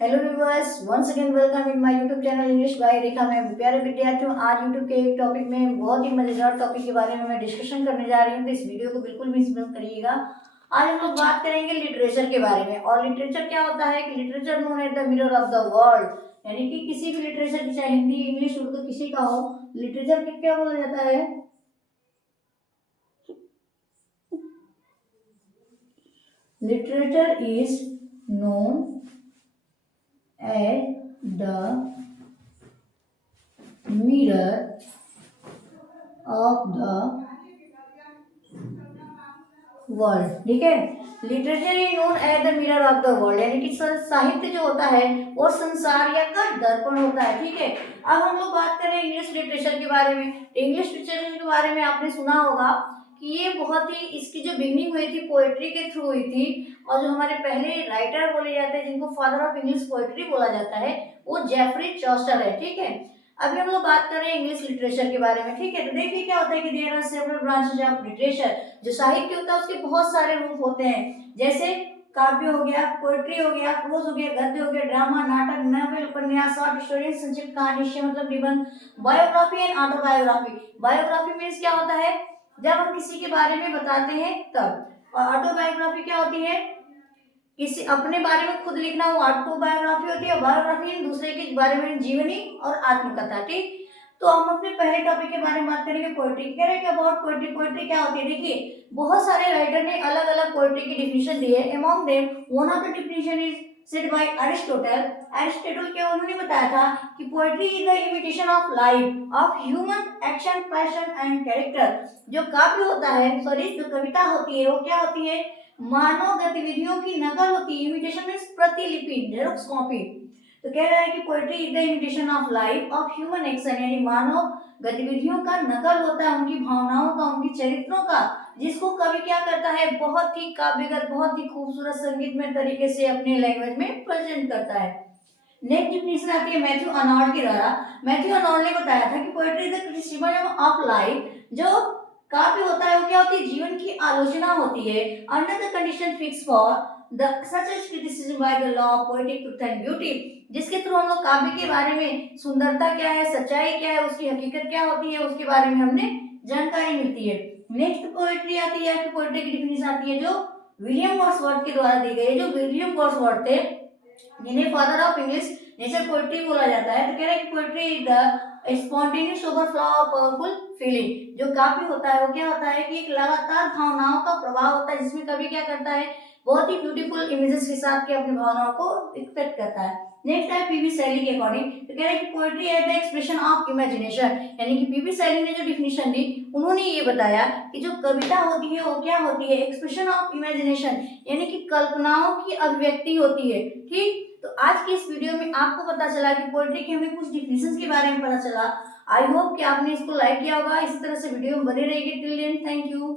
Hello viewers, once again welcome in my YouTube channel English by Rekha. मैं प्यारे विद्यार्थियों, आज यूट्यूब के एक टॉपिक में बहुत ही मजेदार टॉपिक के बारे में मैं डिस्कशन करने जा रही हूँ, तो इस वीडियो को बिल्कुल भी मिस मत करिएगा। आज हम लोग बात करेंगे लिटरेचर के बारे में। और लिटरेचर क्या होता है कि literature known as the mirror of the world, यानी कि किसी भी लिटरेचर, चाहे हिंदी इंग्लिश उर्दू किसी का हो, लिटरेचर को क्या बोला जाता है? Literature is known as the mirror of the world. ठीक है, literature is known as the mirror of the world, यानी कि साहित्य जो होता है वो संसार या का दर्पण होता है। ठीक है, अब हम लोग बात करें इंग्लिश लिटरेचर के बारे में। इंग्लिश लिटरेचर के बारे में आपने सुना होगा कि ये बहुत ही, इसकी जो बिगनिंग हुई थी पोएट्री के थ्रू हुई थी। और जो हमारे पहले राइटर बोले जाते हैं जिनको फादर ऑफ इंग्लिश पोएट्री बोला जाता है, वो जेफरी चॉस्टर है। ठीक है, अभी हम लोग बात कर रहे हैं इंग्लिश लिटरेचर के बारे में। ठीक है, तो देखिए क्या होता है कि there are several branches of literature. जो साहित्य होता है उसके बहुत सारे रूप होते हैं, जैसे काव्य हो गया, पोएट्री हो गया, प्रोज हो गया, गद्य हो गया, ड्रामा, नाटक, नॉवेल, उपन्यास, शॉर्ट स्टोरी, संक्षिप्त कहानी, मतलब निबंध, biography and autobiography. Biography means क्या होता है, जब हम किसी के बारे में बताते हैं तब। और ऑटोबायोग्राफी क्या होती है, किसी अपने बारे में खुद लिखना, वो ऑटोबायोग्राफी होती है। बायोग्राफी दूसरे के बारे में जीवनी और आत्मकथा। ठीक, तो हम अपने पहले टॉपिक के बारे में बात करेंगे, पोएट्री। कह रहे हैं अबाउट पोएट्री। पोएट्री क्या होती है, देखिए बहुत सारे राइटर ने अलग अलग पोएट्री की डिफिनेशन दी है। Among them one of the definition is said bye Aristotle. Aristotle के उन्होंने बताया था कि poetry is the imitation of life of human action, passion and character. जो काव्य होता है, सॉरी जो कविता होती है, वो क्या होती है, मानव गतिविधियों की नकल होती है। इमिटेशन मीन्स प्रतिलिपि, जेरोक्स कॉपी। तो कह रहा है कि poetry is the imitation of life of human action, यानी मानव गतिविधियों का नकल होता है, उनकी भावनाओं का, उनकी चरित्रों का, जिसको कवि क्या करता है, बहुत ही काव्यगत, बहुत ही खूबसूरत संगीतमय तरीके से अपने लैंग्वेज में प्रेजेंट करता है। नेक्स्ट डिफिनेशन आती है मैथ्यू अर्नोल्ड के द्वारा। मैथ्यू अर्नोल्ड ने बताया था कि poetry is the criticism of life. जो काव्य होता है वो क्या होती है, जीवन की आलोचना होती है। Under the condition fix for the such as criticism by the law of poetic truth and beauty, जिसके थ्रू हम लोग काव्य के बारे में, सुंदरता क्या है, सच्चाई क्या है, उसकी हकीकत क्या होती है, उसके बारे में हमें जानकारी मिलती है। नेक्स्ट पोएट्री आती है, पोएट्री की डिफिनेशन आती है जो विलियम वर्ड्सवर्थ के द्वारा दी गई है। जो विलियम वर्ड्सवर्थ थे, जिन्हें father of English nature poetry बोला जाता है, तो कह रहे हैं कि poetry is the spontaneous overflow of powerful feeling. जो काव्य होता है वो क्या होता है कि एक लगातार भावनाओं का प्रभाव होता है, जिसमें कवि क्या करता है, बहुत ही ब्यूटीफुल इमेजेस के साथ के अपनी भावनाओं को व्यक्त करता है। नेक्स्ट है पीवी शैली के अकॉर्डिंग, तो कह रहे हैं कि poetry is the expression of imagination, यानी कि पीवी शैली ने जो डिफिनेशन दी, उन्होंने ये बताया कि जो कविता होती है वो क्या होती है, एक्सप्रेशन ऑफ इमेजिनेशन, यानी कि कल्पनाओं की अभिव्यक्ति होती है। ठीक, तो आज की इस वीडियो में आपको पता चला कि पोएट्री के हमें कुछ डिफिनेशंस के बारे में पता चला। आई होप कि आपने इसको लाइक किया होगा। इसी तरह से वीडियो में बने रहिए। Till then, thank you.